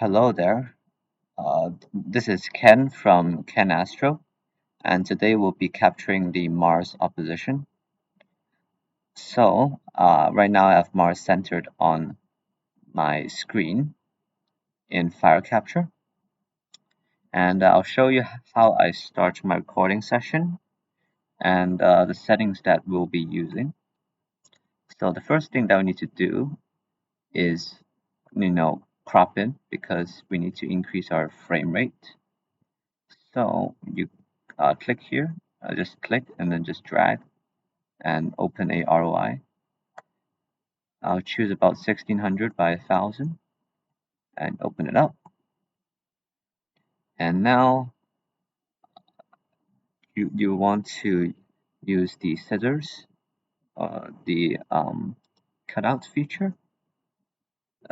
Hello there. This is Ken from Ken Astro, and today we'll be capturing the Mars opposition. So, right now I have Mars centered on my screen in Capture, and I'll show you how I start my recording session and the settings that we'll be using. So the first thing that we need to do is, crop in because we need to increase our frame rate. So you click here, just click and then just drag and open a ROI. I'll choose about 1600 by 1000 and open it up. And now you want to use the scissors, the cutout feature,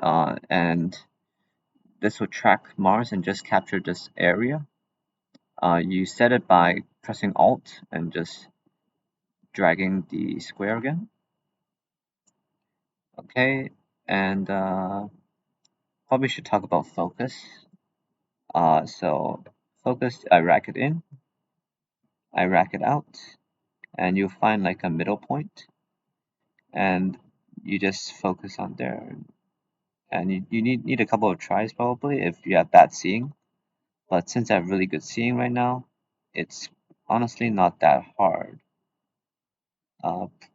and this will track Mars and just capture this area. You set it by pressing Alt and just dragging the square again. Okay, and probably should talk about focus. So focus, I rack it in, I rack it out, and you'll find like a middle point, and you just focus on there. And you need a couple of tries probably if you have bad seeing. But since I have really good seeing right now, it's honestly not that hard.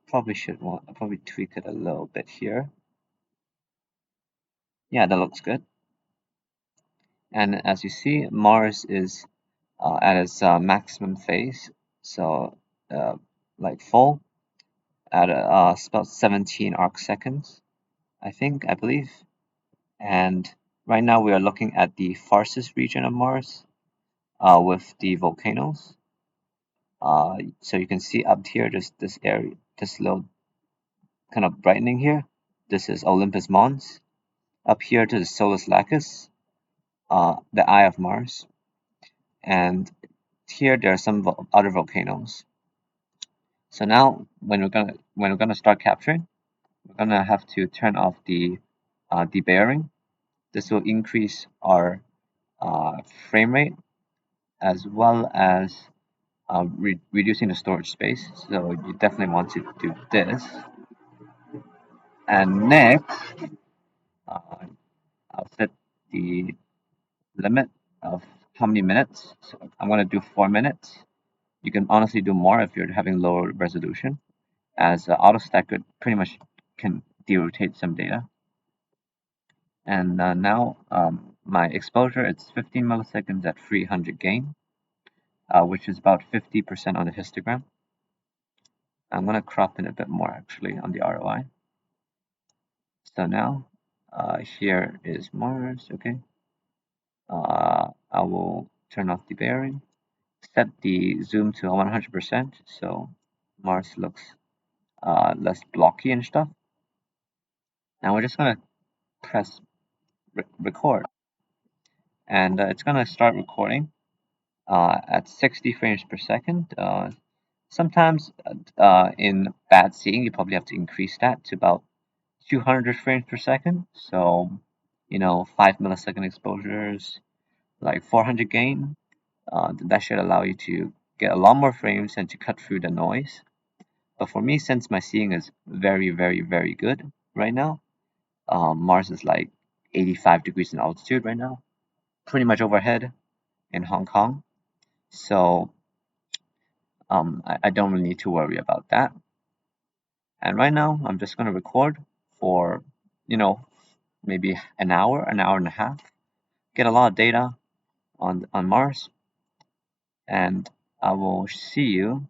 Probably tweak it a little bit here. Yeah, that looks good. And as you see, Mars is at its maximum phase, so like full at about 17 arc seconds, I believe. And right now we are looking at the farthest region of Mars with the volcanoes. So you can see up here, just this area, this little kind of brightening here. This is Olympus Mons. Up here to the Solus Lacus, the Eye of Mars. And here there are some other volcanoes. So now when we're gonna start capturing, we're gonna have to turn off the debayering. This will increase our frame rate as well as reducing the storage space. So you definitely want to do this. And next, uh, I'll set the limit of how many minutes. So I'm going to do 4 minutes. You can honestly do more if you're having lower resolution, as AutoStack pretty much can derotate some data. And now my exposure, it's 15 milliseconds at 300 gain, which is about 50% on the histogram. I'm going to crop in a bit more actually on the ROI. So now here is Mars, okay. I will turn off the bearing, set the zoom to 100% so Mars looks less blocky and stuff. Now we're just going to press record, and it's going to start recording at 60 frames per second. Sometimes in bad seeing, you probably have to increase that to about 200 frames per second. So, 5 millisecond exposures, like 400 gain. That should allow you to get a lot more frames and to cut through the noise. But for me, since my seeing is very, very, very good right now, Mars is like 85 degrees in altitude right now, pretty much overhead in Hong Kong. So I don't really need to worry about that. And right now, I'm just going to record for, maybe an hour and a half, get a lot of data on Mars, and I will see you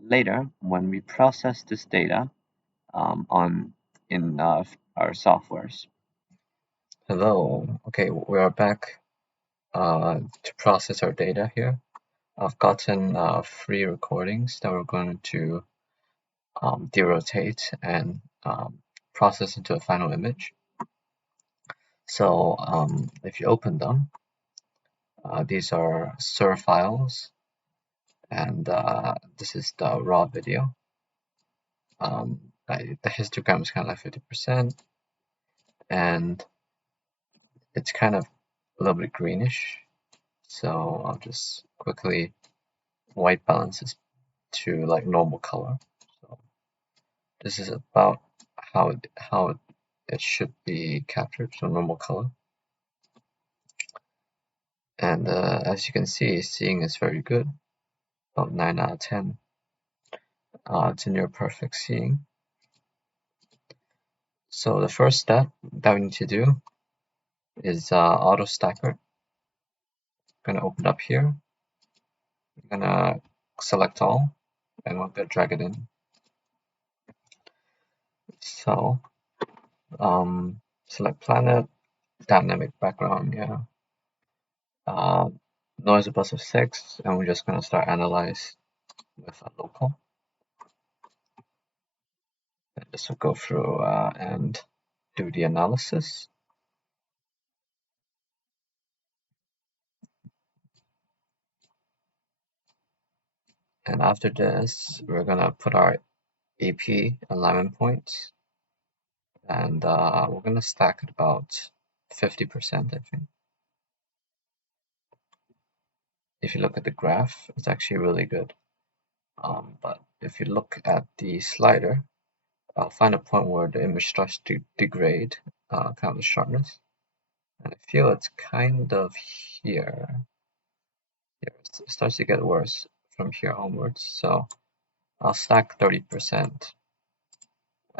later when we process this data in our softwares. Hello. Okay, we are back to process our data here. I've gotten 3 recordings that we're going to derotate and process into a final image. So if you open them, these are SIR files, and this is the raw video. The histogram is kind of like 50%, and it's kind of little bit greenish. So I'll just quickly white balance this to like normal color. So this is about how it should be captured, so normal color. And as you can see, seeing is very good, about 9 out of 10. It's a near perfect seeing. So the first step that we need to do is auto stacker. I'm gonna open up here. I'm gonna select all, and we're gonna drag it in. So select planet, dynamic background, yeah. Noise bus of 6, and we're just gonna start analyze with a local. And this will go through and do the analysis. And after this, we're gonna put our AP alignment points, and we're gonna stack at about 50%, I think. If you look at the graph, it's actually really good. But if you look at the slider, I'll find a point where the image starts to degrade, kind of the sharpness. And I feel it's kind of here. Yeah, it starts to get worse from here onwards. So I'll stack 30%.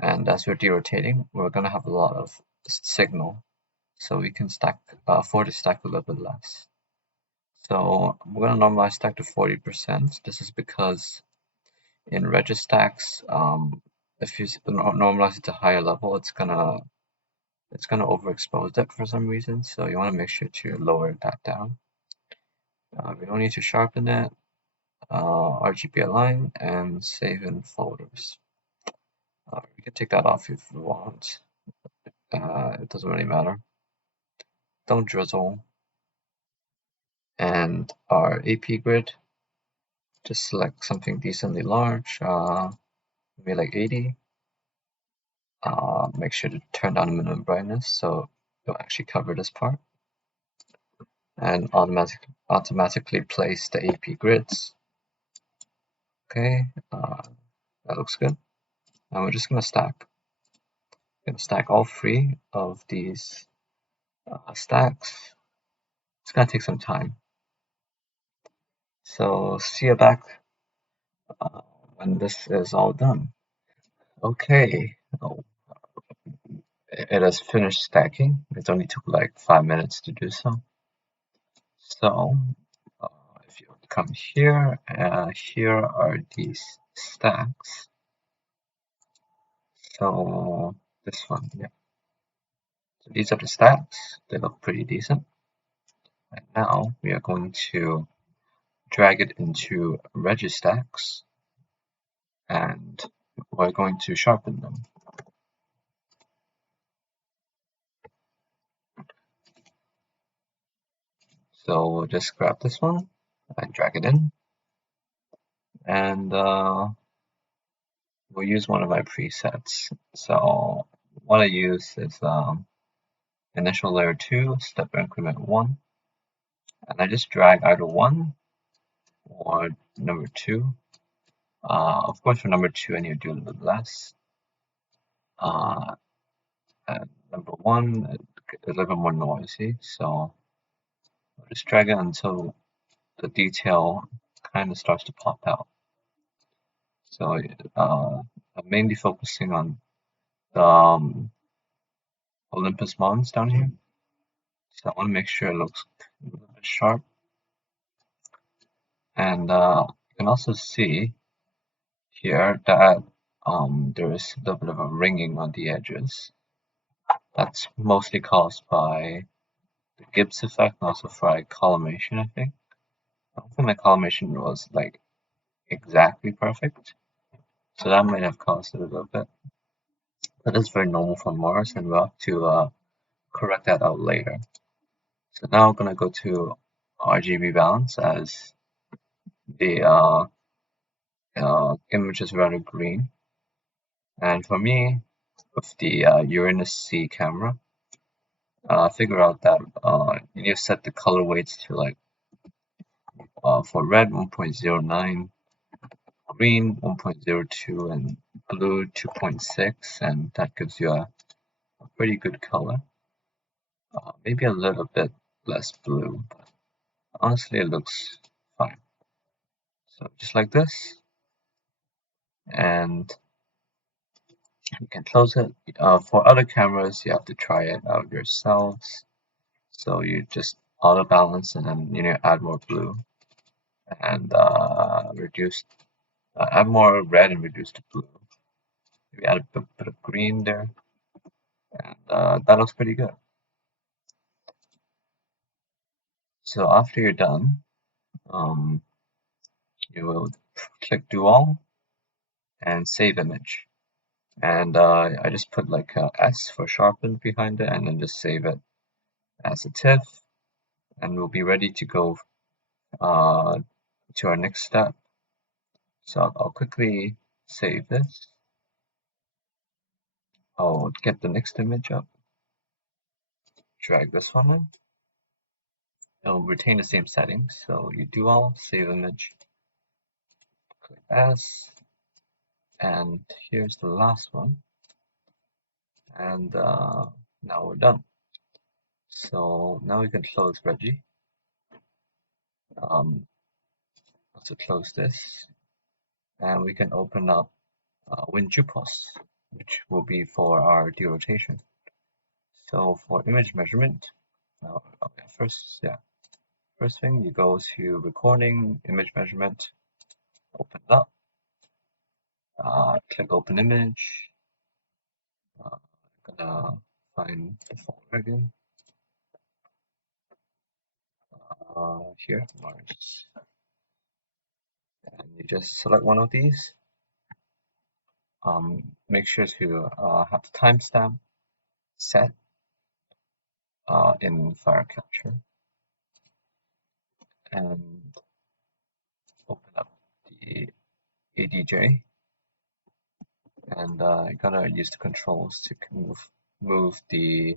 And as we're derotating, we're going to have a lot of signal. So we can stack, afford to stack a little bit less. So we're going to normalize stack to 40%. This is because in Registax, if you normalize it to higher level, it's gonna overexpose it for some reason. So you want to make sure to lower that down. We don't need to sharpen it. RGB align and save in folders. We can take that off if we want. It doesn't really matter. Don't drizzle. And our AP grid, just select something decently large, maybe like 80. Make sure to turn down the minimum brightness so it'll actually cover this part. And automatically place the AP grids. Okay, that looks good. And we're just gonna stack. Gonna stack all 3 of these stacks. It's gonna take some time. So see you back when this is all done. Okay, oh, it has finished stacking. It only took like 5 minutes to do so. So if you come here, here are these stacks. So this one, yeah. So these are the stacks. They look pretty decent. And now we are going to drag it into Registax, and we're going to sharpen them. So we'll just grab this one and drag it in, and we'll use one of my presets. So what I use is initial layer 2, step increment 1, and I just drag either 1 or number 2. Of course, for number 2, I need to do a little bit less. And number 1, a little bit more noisy, so I'll just drag it until the detail kind of starts to pop out. So I'm mainly focusing on the Olympus Mons down here. So I want to make sure it looks a little bit sharp. And you can also see here that there is a little bit of a ringing on the edges. That's mostly caused by the Gibbs effect and also by collimation, I think. I don't think my collimation was like exactly perfect, so that might have caused it a little bit. That is very normal for Mars, and we'll have to correct that out later. So now I'm gonna go to RGB balance as the image is rather green. And for me, with the Uranus C camera, figure out that you need to set the color weights to like for red 1.09, green 1.02, and blue 2.6, and that gives you a pretty good color. Maybe a little bit less blue, but honestly it looks fine. So just like this, and you can close it. For other cameras, you have to try it out yourselves. So you just auto balance and then you need to add more blue and add more red and reduce the blue. Maybe add a bit of green there, and that looks pretty good. So after you're done, you will click Do All and Save Image. And I just put like a S for sharpen behind it, and then just save it as a TIFF, and we'll be ready to go to our next step. So I'll quickly save this. I'll get the next image up, drag this one in. It'll retain the same settings. So you do all, save image, click S, and here's the last one. And now we're done. So now we can close Regi. Also close this, and we can open up WinJupos, which will be for our derotation. So for image measurement, first thing, you go to recording, image measurement, open it up, click open image. I'm gonna find the folder again. Here, Mars. And you just select one of these. Make sure to have the timestamp set in Firecapture, and open up the ADJ, and you gotta use the controls to move the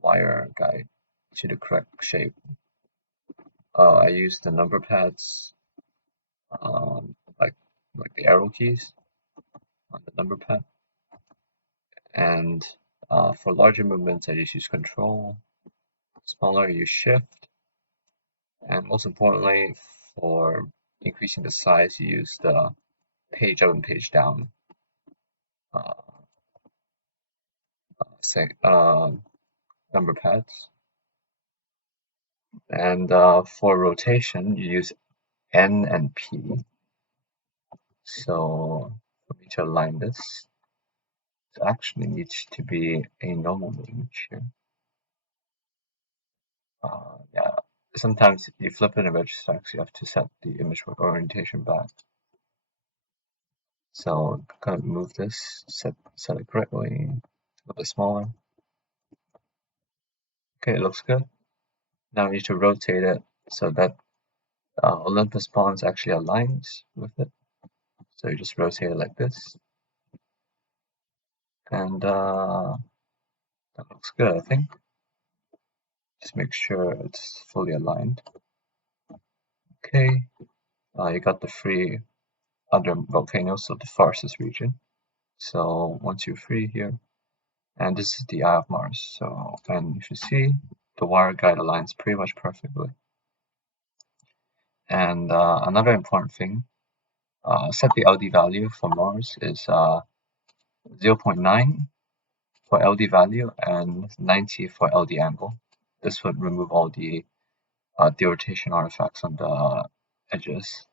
wire guide to the correct shape. I use the number pads, like the arrow keys on the number pad, and for larger movements I just use Control. Smaller, you use Shift, and most importantly, for increasing the size, you use the page up and page down number pads. And for rotation, you use N and P. So for me to align this, it actually needs to be a normal image here. Yeah, sometimes you flip it in Registax, you have to set the image orientation back. So I'm gonna move this, set it correctly, a little bit smaller. Okay, it looks good. Now we need to rotate it so that Olympus Pons actually aligns with it. So you just rotate it like this. And that looks good, I think. Just make sure it's fully aligned. Okay, you got the free under volcanoes of the farthest region. So once you're free here, and this is the Eye of Mars. So, and if you see, the wire guide aligns pretty much perfectly. And another important thing, set the LD value for Mars is 0.9 for LD value and 90 for LD angle. This would remove all the derotation artifacts on the edges.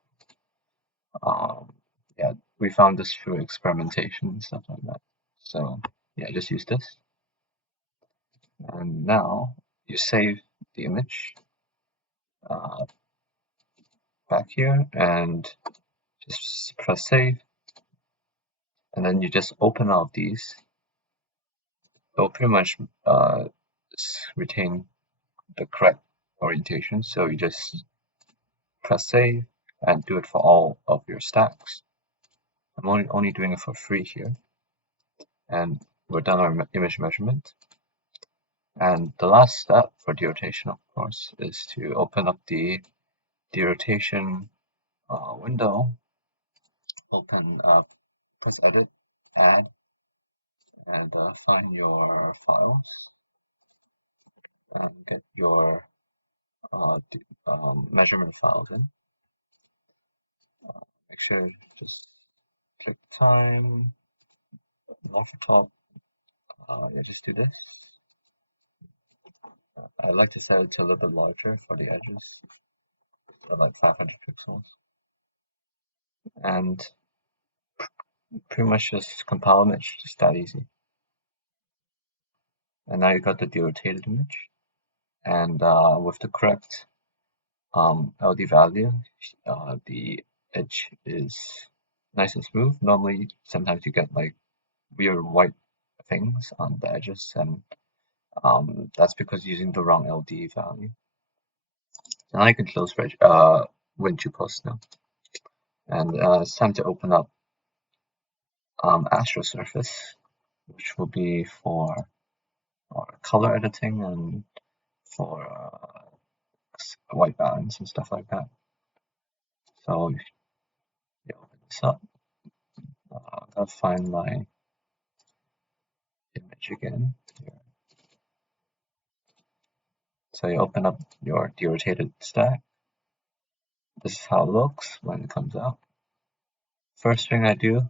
Yeah, we found this through experimentation and stuff like that. So yeah, just use this. And now you save the image back here and just press save. And then you just open all these. It'll pretty much retain the correct orientation. So you just press save and do it for all of your stacks. I'm only doing it for free here. And we're done our image measurement. And the last step for derotation, of course, is to open up the derotation window, press edit, add, and find your files and get your measurement files in. Make sure just click time, not for top. Yeah, just do this. I like to set it to a little bit larger for the edges, so like 500 pixels. And pretty much just compile image, just that easy. And now you got the derotated image. And with the correct LD value, the edge is nice and smooth. Normally, sometimes you get like weird white things on the edges, and that's because using the wrong LD value. So now you can close Win2Post now. And it's time to open up AstroSurface, which will be for color editing and for white balance and stuff like that. So you open this up. I'll find my image again here. So you open up your derotated stack. This is how it looks when it comes out. First thing I do,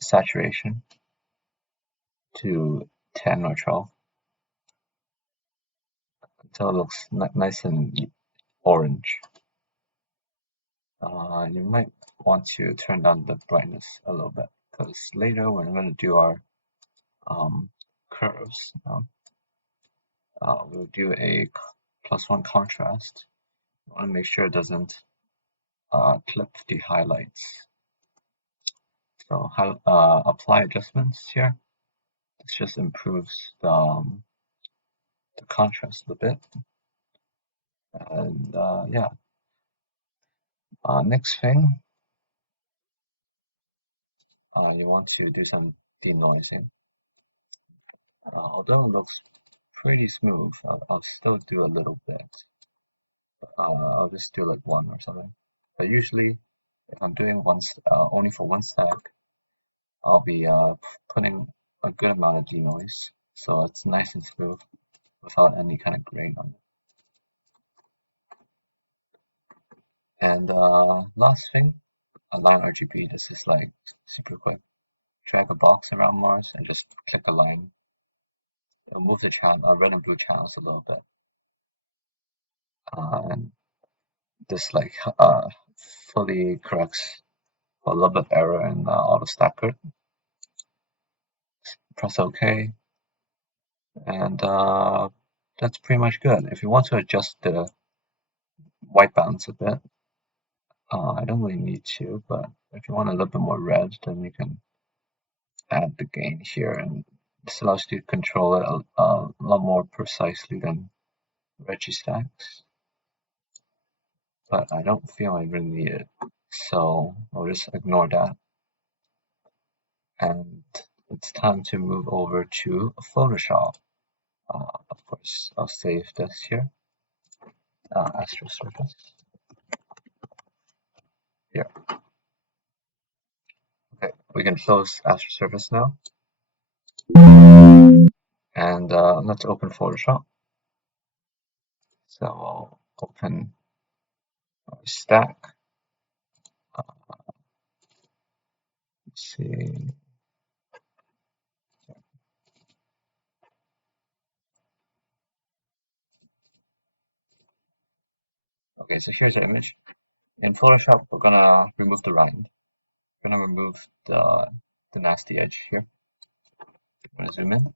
saturation to 10 or 12 until it looks nice and orange. You might want to turn down the brightness a little bit, because later when we're going to do our curves, we'll do a +1 contrast. You want to make sure it doesn't clip the highlights. So apply adjustments here. This just improves the contrast a bit. And yeah. Next thing, you want to do some denoising. Although it looks pretty smooth, I'll still do a little bit. I'll just do like 1 or something. But usually, if I'm doing only for one stack, I'll be putting a good amount of denoise, so it's nice and smooth without any kind of grain on it. And last thing, align RGB. This is like super quick. Drag a box around Mars and just click a line. It'll move the red and blue channels a little bit. And this like fully corrects a little bit of error in auto stacker. Press OK, and that's pretty much good. If you want to adjust the white balance a bit, I don't really need to, but if you want a little bit more red, then you can add the gain here, and this allows you to control it a lot more precisely than Registax. But I don't feel I really need it, so I'll just ignore that. And it's time to move over to Photoshop. Of course, I'll save this here, AstroSurface. Here. Okay, we can close AstroSurface now. And let's open Photoshop. So I'll open our stack. Let's see. Okay, so here's our image. In Photoshop, we're gonna remove the rind. We're gonna remove the nasty edge here. I'm gonna zoom in,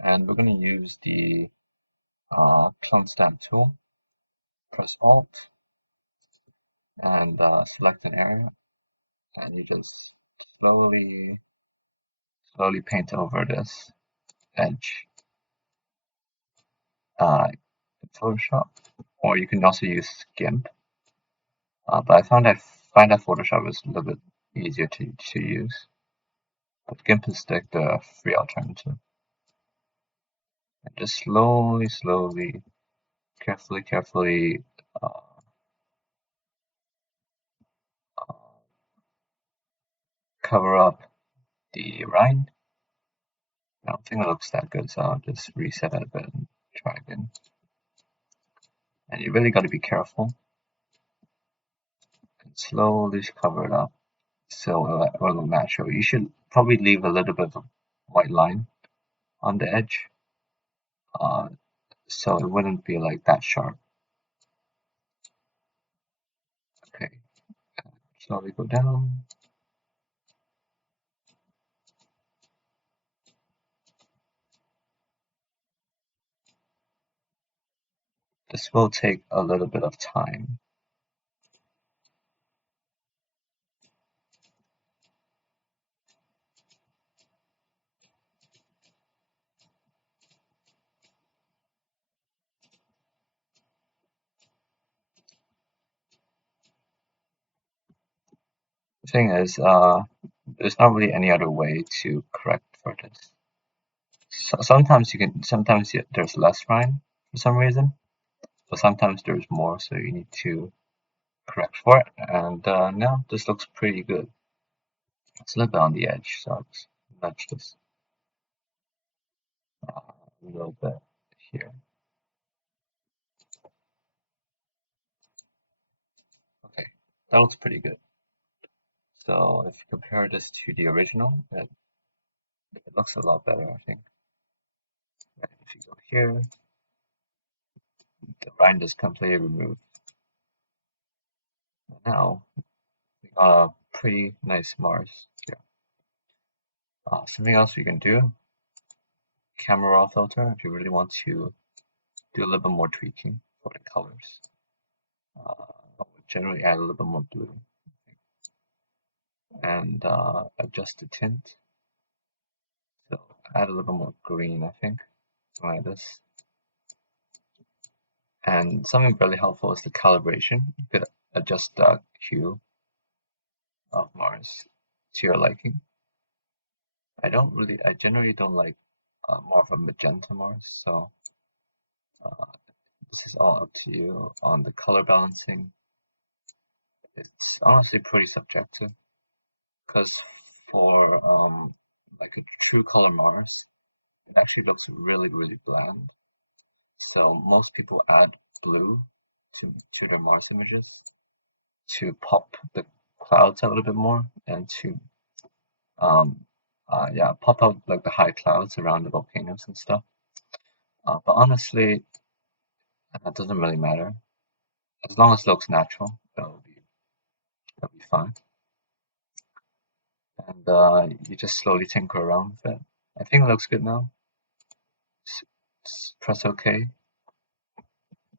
and we're gonna use the clone stamp tool. Press Alt and select an area, and you just slowly paint over this edge in Photoshop, or you can also use GIMP. But I find that Photoshop is a little bit easier to use. But GIMP is like the free alternative. And just slowly, carefully uh, uh, cover up the rind. I don't think it looks that good, so I'll just reset it a bit and try again. And you really got to be careful and slowly cover it up so it will look natural. You should probably leave a little bit of a white line on the edge, uh, so it wouldn't be like that sharp. Okay, slowly go down. This will take a little bit of time. The thing is, there's not really any other way to correct for this. So sometimes there's less rind for some reason, but sometimes there's more, so you need to correct for it. And now this looks pretty good. It's a little bit on the edge, so I'll just nudge this a little bit here. Okay, that looks pretty good. So if you compare this to the original, it looks a lot better, I think. And if you go here, the rind is completely removed. Now, we got a pretty nice Mars here. Something else you can do, camera raw filter, if you really want to do a little bit more tweaking for the colors. I would generally add a little bit more blue and adjust the tint. So add a little bit more green, I think, something like this. And something really helpful is the calibration. You could adjust the hue of Mars to your liking. I generally don't like more of a magenta Mars, so this is all up to you on the color balancing. It's honestly pretty subjective because for like a true color Mars, it actually looks really bland. So most people add blue to their Mars images to pop the clouds out a little bit more and to pop out like the high clouds around the volcanoes and stuff. But honestly, that doesn't really matter. As long as it looks natural, that'll be fine. And you just slowly tinker around with it. I think it looks good now. Just press OK,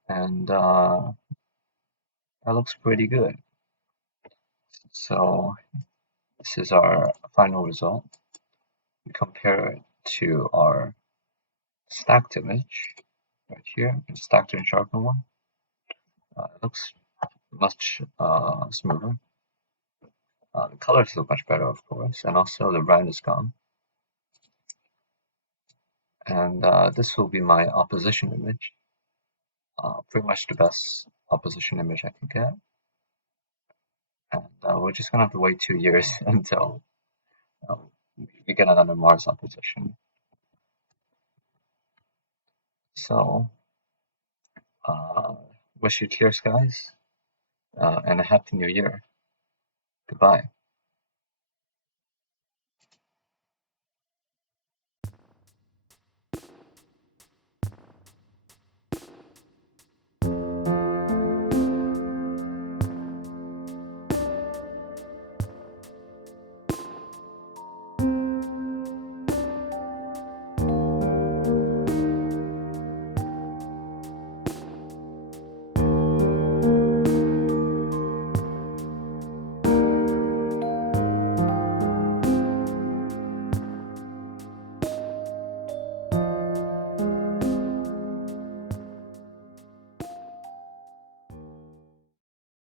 and that looks pretty good. So this is our final result. We compare it to our stacked image right here, stacked and sharpened one. It looks much smoother. The colors look much better, of course, and also the round is gone. And this will be my opposition image. Pretty much the best opposition image I can get. And we're just gonna have to wait 2 years until we get another Mars opposition. So, wish you clear skies and a happy new year. Goodbye.